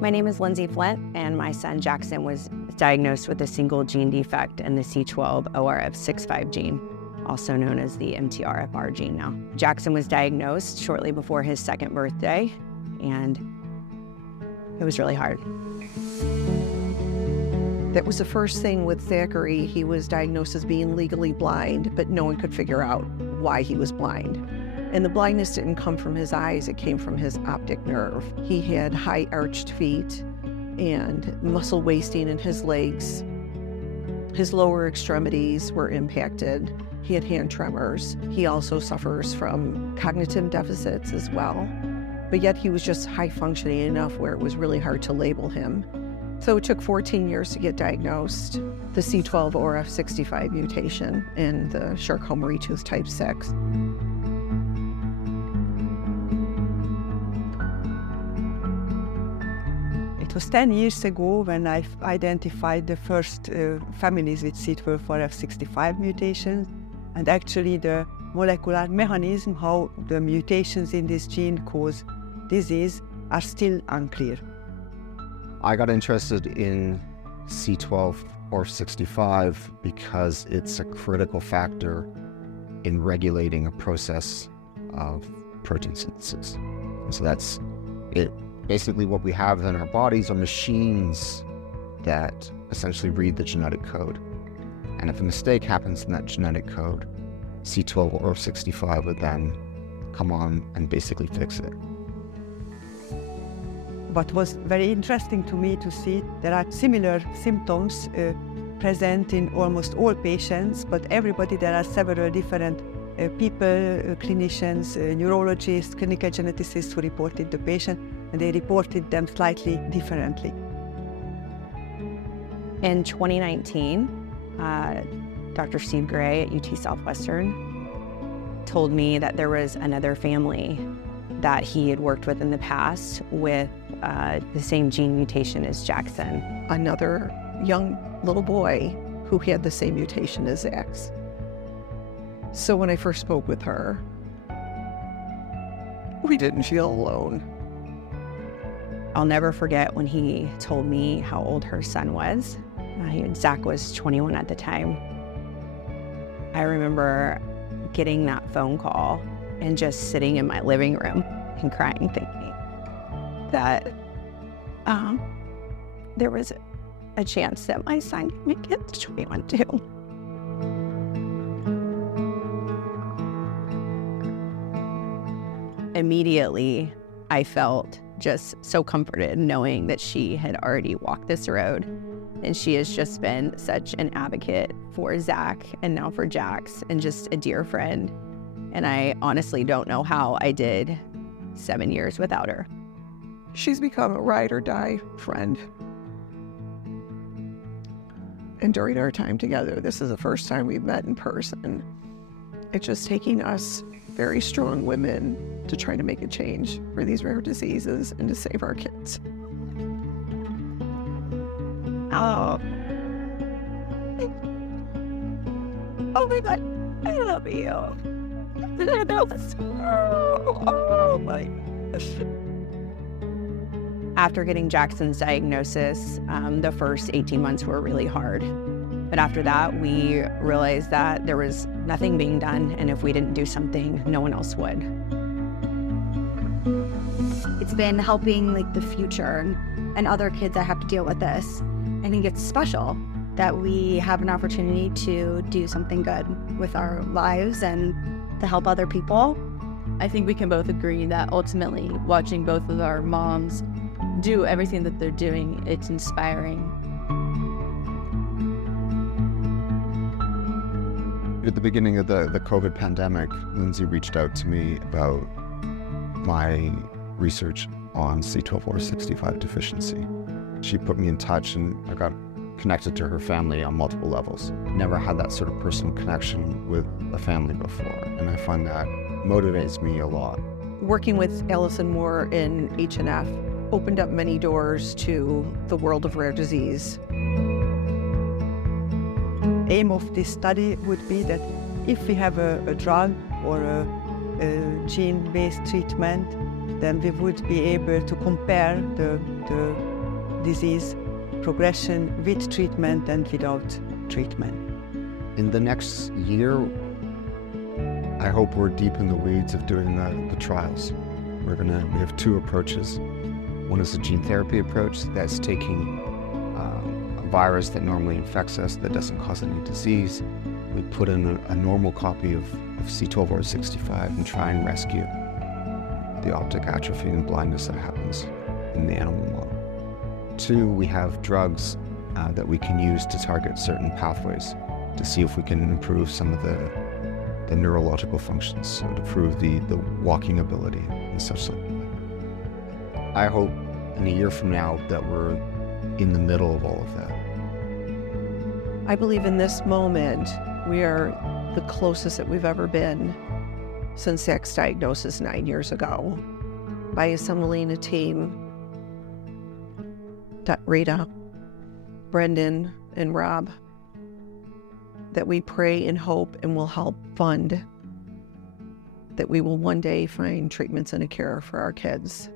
My name is Lindsay Flint, and my son Jackson was diagnosed with a single gene defect in the C12orf65 gene, also known as the MTRFR gene now. Jackson was diagnosed shortly before his second birthday, and it was really hard. That was the first thing with Zachary. He was diagnosed as being legally blind, but no one could figure out why he was blind. And the blindness didn't come from his eyes, it came from his optic nerve. He had high arched feet and muscle wasting in his legs. His lower extremities were impacted. He had hand tremors. He also suffers from cognitive deficits as well. But yet he was just high functioning enough where it was really hard to label him. So it took 14 years to get diagnosed. The C12orf65 mutation in the Charcot-Marie-Tooth type 6. It was 10 years ago when I identified the first families with C12orf65 mutations, and actually the molecular mechanism how the mutations in this gene cause disease are still unclear. I got interested in C12orf65 because it's a critical factor in regulating a process of protein synthesis. And so that's it. Basically what we have in our bodies are machines that essentially read the genetic code. And if a mistake happens in that genetic code, C12orf65 would then come on and basically fix it. What was very interesting to me to see there are similar symptoms present in almost all patients, but everybody, there are several different people, clinicians, neurologists, clinical geneticists who reported the patient, and they reported them slightly differently. In 2019, Dr. Steve Gray at UT Southwestern told me that there was another family that he had worked with in the past with the same gene mutation as Jackson. Another young little boy who had the same mutation as Zach's. So when I first spoke with her, we didn't feel alone. I'll never forget when he told me how old her son was. Zach was 21 at the time. I remember getting that phone call and just sitting in my living room and crying, thinking that there was a chance that my son could make it to 21 too. Immediately, I felt just so comforted knowing that she had already walked this road, and she has just been such an advocate for Zach and now for Jax, and just a dear friend. And I honestly don't know how I did 7 years without her. She's become a ride or die friend. And during our time together, this is the first time we've met in person. It's just taking us very strong women to try to make a change for these rare diseases and to save our kids. Oh. Oh my God, I love you. Oh my gosh. After getting Jackson's diagnosis, the first 18 months were really hard. But after that, we realized that there was nothing being done, and if we didn't do something, no one else would. It's been helping the future and other kids that have to deal with this. I think it's special that we have an opportunity to do something good with our lives and to help other people. I think we can both agree that ultimately watching both of our moms do everything that they're doing, it's inspiring. At the beginning of the COVID pandemic, Lindsay reached out to me about my research on C12orf65 deficiency. She put me in touch, and I got connected to her family on multiple levels. Never had that sort of personal connection with a family before, and I find that motivates me a lot. Working with Allison Moore in H&F opened up many doors to the world of rare disease. Aim of this study would be that if we have a drug or a gene-based treatment, then we would be able to compare the disease progression with treatment and without treatment. In the next year, I hope we're deep in the weeds of doing the trials. We have two approaches. One is a gene therapy approach that's taking a virus that normally infects us, that doesn't cause any disease. We put in a normal copy of C12orf65 and try and rescue the optic atrophy and blindness that happens in the animal model. Two, we have drugs that we can use to target certain pathways to see if we can improve some of the neurological functions, so to improve the walking ability and such like that. I hope in a year from now that we're in the middle of all of that. I believe in this moment, we are the closest that we've ever been since Zach's diagnosis 9 years ago, by assembling a team that Rita, Brendan, and Rob, that we pray and hope and will help fund, that we will one day find treatments and a cure for our kids.